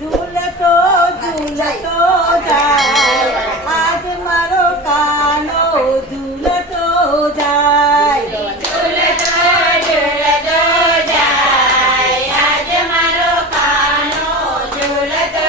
ઝૂલતો ઝૂલતો જાય આજ મારો કાનો ઝૂલતો જાય ઝૂલતો ઝૂલતો જાય આજ મારો કાનો ઝૂલતો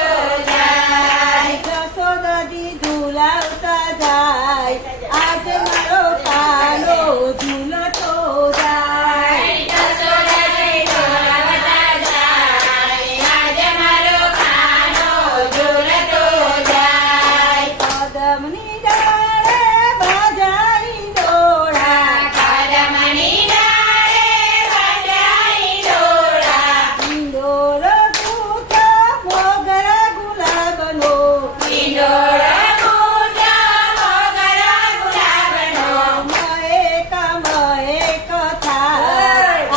જાય જશોદાજી ઝૂલાવતા જાય આજ મારો કાનો ઝૂલતો જાય જશોદાજી ઝૂલાવતા જાય આજ મારો કાનો ઝૂલતો જાય કદમની ડાળે બજાઈ દોડા કદમની ડાળે બજાઈ દોડા ઈંડોળો ગૂંથો મોગરા ગુલાબનો ઈંડોળો ગૂંથો મોગરા ગુલાબનો મહેક થાય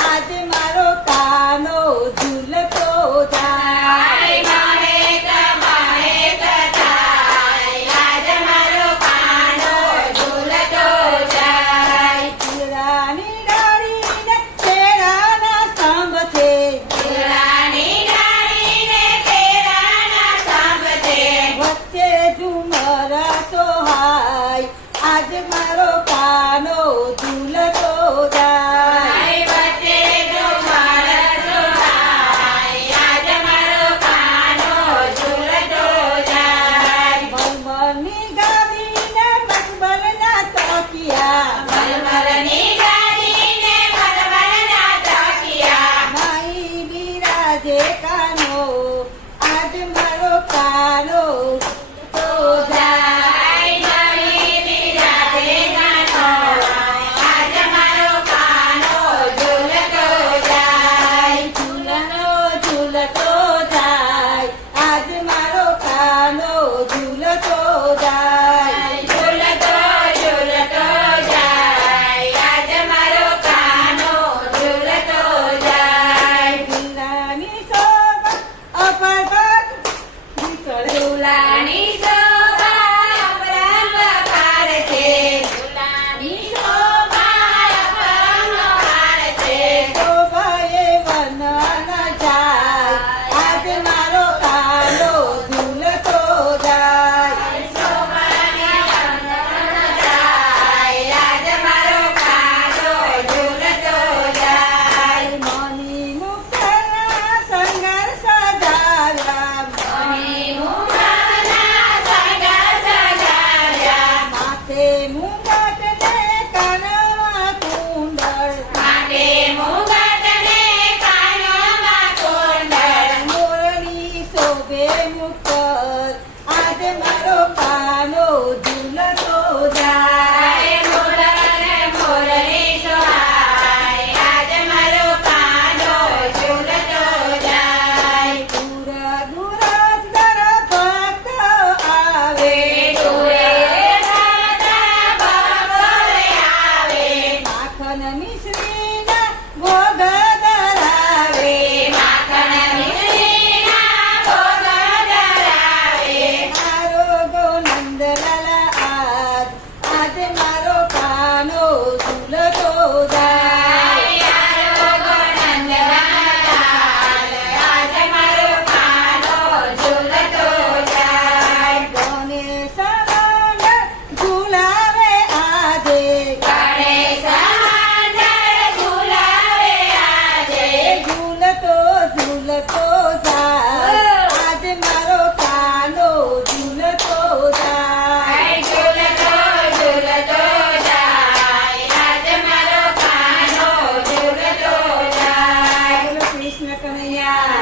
આજ મારો કાનો ઝૂલતો જાય મહેક મહેક થાય આજ મારો કાનો ઝૂલતો જાય ચીરાની ડાળીને કેળાના સ્તંભ છે ઝૂલાની ડાળીને કેળાના સ્તંભ છે વચ્ચે ઝુમર સોહાય આજ મારો કાનો ઝૂલતો જાય વચ્ચે ઝુમર સોહાય આજ મારો કાનો ઝૂલતો જાય મલમલની ગાદીને મખમલના તકિયા મલમલની ગાદીને મલમલના તકિયા માઈ બિરાજે કાનો આજ મારો કાનો તો જાય નવી બિરાજે કાનો આજ મારો કાનો ઝૂલતો જાય ઝૂલનો ઝૂલતો જાય આજ મારો કાનો ઝૂલતો જાય ઝૂલતો ઝૂલતો જાય આજ મારો કાનો ઝૂલતો જાય ઝૂલાની શોભા અપરપર નીકળે ઝૂલાની શોભા અપરંપાર છે ઝૂલાની શોભા અપરંપાર છે શોભાએ વનન જાય આજ મારો કાનો ઝૂલતો જાય શોભાને વંદન જાય આજ મારો કાનો ઝૂલતો જાય મની મુક્તના શણગાર સજાવ્યા મની મુંગના સગા સજાવ્યા માથે મુગટને કાનમાં કુંડળ માટે મુગટને કાનોમાં કુંડળ મોરલી શોભે મુકટ આજ મારો કાનો ઝૂલતો જાય મોરને મોરલી સોહાય આજ મારો કાનો ઝૂલતો જાય દૂર દૂર ભક્ત આવે દૂરે રાતા બપોરે આવે માખન મિશ્રીના ભોગ ધરાવે માખણ મિશ્રીના ભોગ ધરાવે મારો ગોનંદલાલ આજ મારો કાનો ઝૂલતો જાય યારો ગોનંદલાલ આજ મારો કાનો ઝૂલતો જાય ગણેશ મંડળ ઝૂલાવે આજે ગણેશ મંડળ ઝૂલાવે આજે ઝૂલતો ઝૂલતો જાય આજ મારો કાનો ઝૂલતો જાય ઝૂલતો ઝૂલતો જાય આજ મારો કાનો ઝૂલતો જાય બોલો કૃષ્ણ કનૈયા